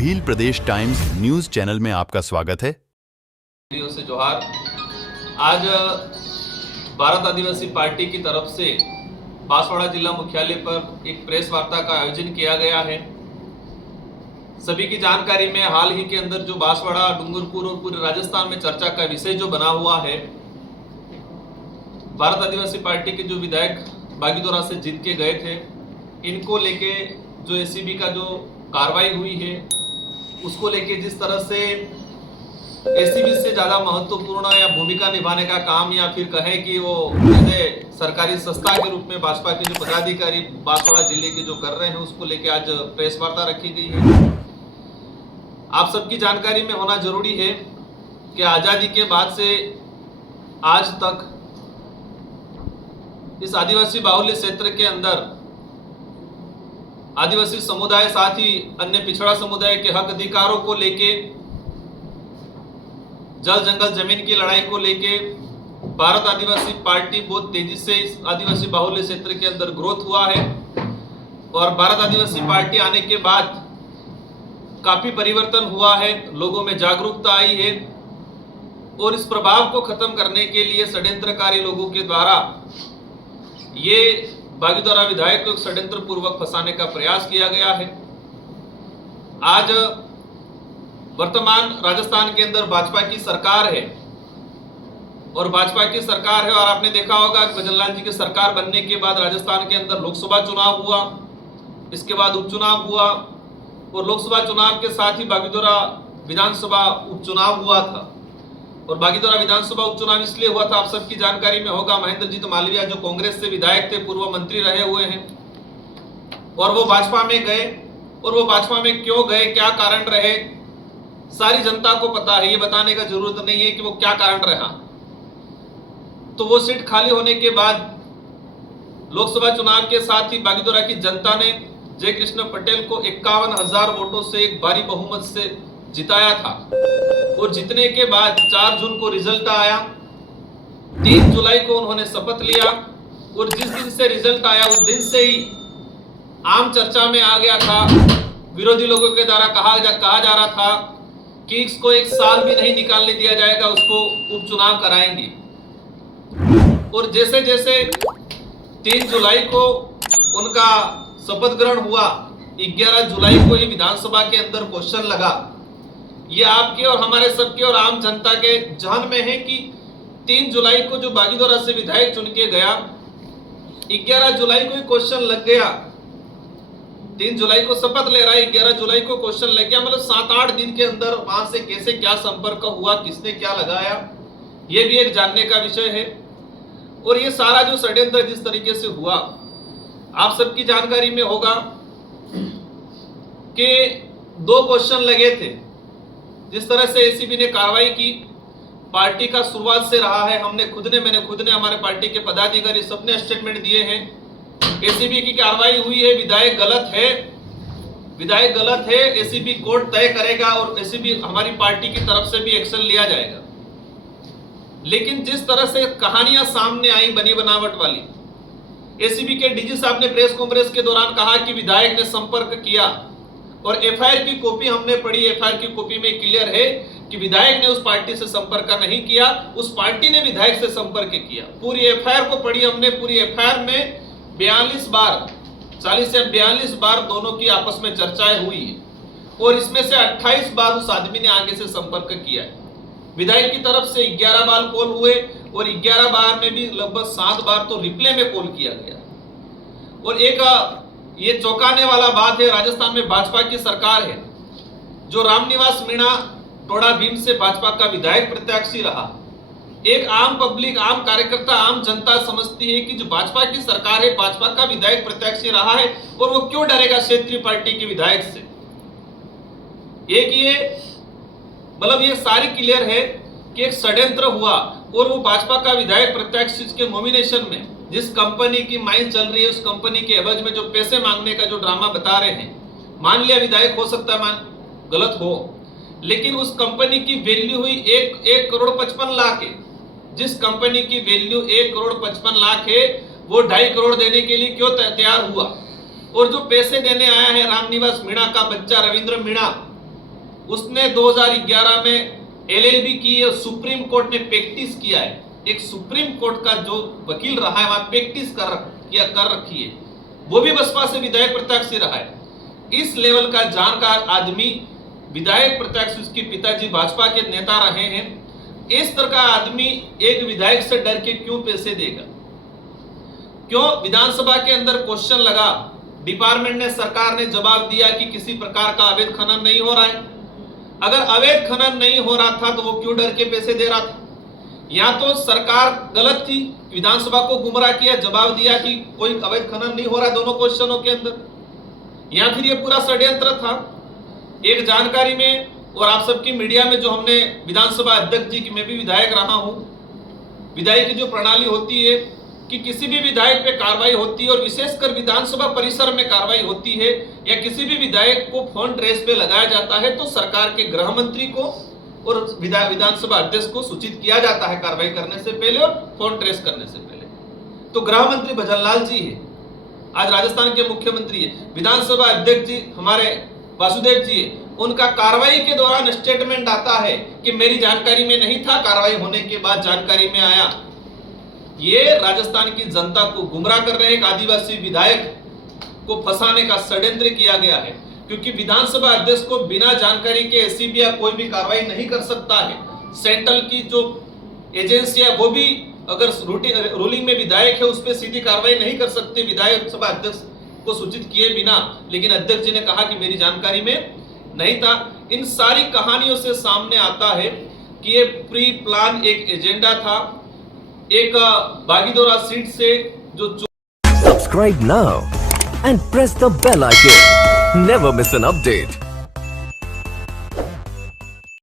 भील प्रदेश times news channel में आपका स्वागत है। से जोहार। आज भारत आदिवासी पार्टी की तरफ से बांसवाड़ा जिला मुख्यालय पर एक प्रेस वार्ता का आयोजन किया गया है। सभी की जानकारी में हाल ही के अंदर जो बांसवाड़ा, डूंगरपुर और पूरे राजस्थान में चर्चा का विषय जो बना हुआ है, भारत आदिवासी पार्टी के जो विधायक बागीदोरा से जीत के गए थे, इनको लेके जो एसीबी का जो कार्रवाई हुई है उसको लेके जिस तरह से एसीबी से ज्यादा महत्वपूर्ण या भूमिका निभाने का काम या फिर कहें कि वो जैसे सरकारी संस्था के रूप में भाजपा के जो पदाधिकारी बांसवाड़ा जिले के जो कर रहे हैं, उसको लेके आज प्रेस वार्ता रखी गई है। आप सबकी जानकारी में होना जरूरी है कि आजादी के बाद से आज तक इस आदिवासी बाहुल्य क्षेत्र के अंदर आदिवासी समुदाय साथ ही अन्य पिछड़ा समुदाय के हक अधिकारों को लेके, जल जंगल जमीन की लड़ाई को लेके भारत आदिवासी पार्टी बहुत तेजी से इस आदिवासी बाहुल्य क्षेत्र के अंदर ग्रोथ हुआ है। और भारत आदिवासी पार्टी आने के बाद काफी परिवर्तन हुआ है, लोगों में जागरूकता आई है और इस प्रभाव को खत्म करने के लिए षड्यंत्रकारी लोगों के द्वारा ये बागीदोरा विधायक को षड्यंत्र पूर्वक फंसाने का प्रयास किया गया है। आज वर्तमान राजस्थान के अंदर भाजपा की सरकार है और भाजपा की सरकार है और आपने देखा होगा भजन लाल जी की सरकार बनने के बाद राजस्थान के अंदर लोकसभा चुनाव हुआ, इसके बाद उपचुनाव हुआ और लोकसभा चुनाव के साथ ही बागीदोरा विधानसभा उपचुनाव हुआ था। और बागीदोरा विधानसभा उपचुनाव इसलिए हुआ था, आप सबकी जानकारी में होगा, महेंद्रजीत मालवीय जो कांग्रेस से विधायक थे, पूर्व मंत्री रहे हुए हैं और वो भाजपा में गए। और वो भाजपा में क्यों गए, क्या कारण रहे, सारी जनता को पता है, ये बताने का जरूरत नहीं है कि वो क्या कारण रहा। तो वो सीट खाली होने के बाद लोकसभा चुनाव के साथ ही बागीदोरा की जनता ने जय कृष्ण पटेल को 51,000 वोटों से एक भारी बहुमत से जिताया था। और जीतने के बाद 4 जून को रिजल्ट आया, 3 जुलाई को उन्होंने शपथ लिया और जिस दिन से रिजल्ट आया उस दिन से ही आम चर्चा में आ गया था, विरोधी लोगों के द्वारा कहा जा रहा था कि इसको 1 साल भी नहीं निकालने दिया जाएगा, उसको उपचुनाव कराएंगे। और जैसे जैसे 3 जुलाई को उनका शपथ ग्रहण हुआ, 11 जुलाई को ही विधानसभा के अंदर क्वेश्चन लगा। ये आपके और हमारे सबके और आम जनता के जहन में है कि 3 जुलाई को जो बागीदोरा से विधायक चुन के गया, 11 जुलाई को ही क्वेश्चन लग गया। 3 जुलाई को शपथ ले रहा है, 11 जुलाई को क्वेश्चन लग गया। मतलब 7-8 दिन के अंदर वहां से कैसे क्या संपर्क हुआ, किसने क्या लगाया, ये भी एक जानने का विषय है। और ये सारा जो षड्यंत्र जिस तरीके से हुआ, आप सबकी जानकारी में होगा कि 2 क्वेश्चन लगे थे। जिस तरह से एसीबी ने कार्रवाई की, पार्टी का शुरुआत से रहा है, मैंने खुद ने हमारे पार्टी के पदाधिकारी सबने स्टेटमेंट दिए हैं। एसीबी की कार्रवाई हुई है, विधायक गलत है, एसीबी कोर्ट तय करेगा और एसीबी हमारी पार्टी की तरफ से भी एक्शन लिया जाएगा। लेकिन जिस तरह से कहानियां सामने आई बनी बनावट वाली, एसीबी के डीजी साहब ने प्रेस कॉन्फ्रेंस के दौरान कहा कि विधायक ने संपर्क किया और एफआईआर की कॉपी हमने पढ़ी, एफआईआर की कॉपी में क्लियर है कि विधायक ने उस पार्टी से संपर्क नहीं किया, उस पार्टी ने विधायक से संपर्क किया। पूरी एफआईआर को पढ़ी हमने, पूरी एफआईआर में 42 बार, 40 या 42 बार दोनों की आपस में चर्चाएं हुई है और इसमें से 28 बार उस आदमी ने आगे से संपर्क किया है। विधायक की तरफ से 11 बार कॉल हुए और 11 बार में भी लगभग 7 बार तो रिप्ले में कॉल किया गया। और एक ये चौंकाने वाला बात है, राजस्थान में भाजपा की सरकार है, जो रामनिवास मीणा टोडा भीम से भाजपा का विधायक प्रत्याशी रहा। एक आम पब्लिक, आम कार्यकर्ता, आम जनता समझती है कि जो भाजपा की सरकार है, भाजपा का विधायक प्रत्याशी रहा है और वो क्यों डरेगा क्षेत्रीय पार्टी के विधायक से। एक ये मतलब ये सारी क्लियर है कि एक षड्यंत्र हुआ और वो भाजपा का विधायक प्रत्याशी के नॉमिनेशन में जिस कंपनी की माइंड चल रही है, उस कंपनी के एवज में जो पैसे मांगने का जो ड्रामा बता रहे हैं, मान लिया विधायक हो सकता है गलत हो, लेकिन उस कंपनी की वैल्यू हुई 1 करोड़ 55 लाख है। जिस कंपनी की वैल्यू 1 करोड़ 55 लाख है, वो 2.5 करोड़ देने के लिए क्यों तैयार हुआ। और जो पैसे देने आया है रामनिवास मीणा का बच्चा रविंद्र मीणा, उसने 2011 में एलएलबी की है, सुप्रीम कोर्ट ने प्रैक्टिस किया है। एक सुप्रीम कोर्ट का जो वकील रहा है वहां प्रैक्टिस कर रखी है, वो भी बसपा से विधायक प्रत्याशी रहा है। इस लेवल का जानकार आदमी विधायक प्रत्याशी, उसके पिताजी भाजपा के नेता रहे हैं। इस तरह का आदमी एक विधायक से डर के क्यों पैसे देगा? क्यों? विधानसभा के अंदर क्वेश्चन लगा, डिपार्टमेंट ने, सरकार ने जवाब दिया कि किसी प्रकार का अवैध खनन नहीं हो रहा है। अगर अवैध खनन नहीं हो रहा था तो वो क्यों डर के पैसे दे रहा था? या तो सरकार गलत थी, विधानसभा को गुमराह किया, जवाब दिया कि कोई अवैध खनन नहीं हो रहा है दोनों क्वेश्चनों के अंदर, या फिर ये पूरा षड्यंत्र था। एक जानकारी में और आप सबकी मीडिया में जो हमने विधानसभा अध्यक्ष जी की, मैं भी विधायक रहा हूं, विधायक की जो प्रणाली होती है कि किसी भी विधायक पे कार्रवाई होती है और विशेषकर विधानसभा परिसर में कार्रवाई होती है या किसी भी विधायक को फोन ट्रेस पे लगाया जाता है तो सरकार के गृह मंत्री को और विधानसभा अध्यक्ष को सूचित किया जाता है कार्रवाई करने से पहले और फोन ट्रेस करने से पहले। तो गृह मंत्री भजनलाल जी है, आज राजस्थान के मुख्यमंत्री है, विधानसभा अध्यक्ष जी हमारे वासुदेव जी है, उनका कार्रवाई के दौरान स्टेटमेंट आता है कि मेरी जानकारी में नहीं था, कार्रवाई होने के बाद जानकारी में आया। ये राजस्थान की जनता को गुमराह कर रहे एक आदिवासी विधायक को फंसाने का षड्यंत्र किया गया है, क्योंकि विधानसभा अध्यक्ष को बिना जानकारी के एसीबी या कोई भी कार्रवाई नहीं कर सकता है। सेंट्रल की जो एजेंसी है वो भी अगर रूलिंग में विधायक है उस पर सीधी कार्रवाई नहीं कर सकते विधायक सभा अध्यक्ष को सूचित किए बिना, लेकिन अध्यक्ष जी ने कहा कि मेरी जानकारी में नहीं था। इन सारी कहानियों से सामने आता है कि ये प्री प्लान एक एजेंडा था, एक बागीदोरा सीट से जो Subscribe now and press the bell icon. Never miss an update.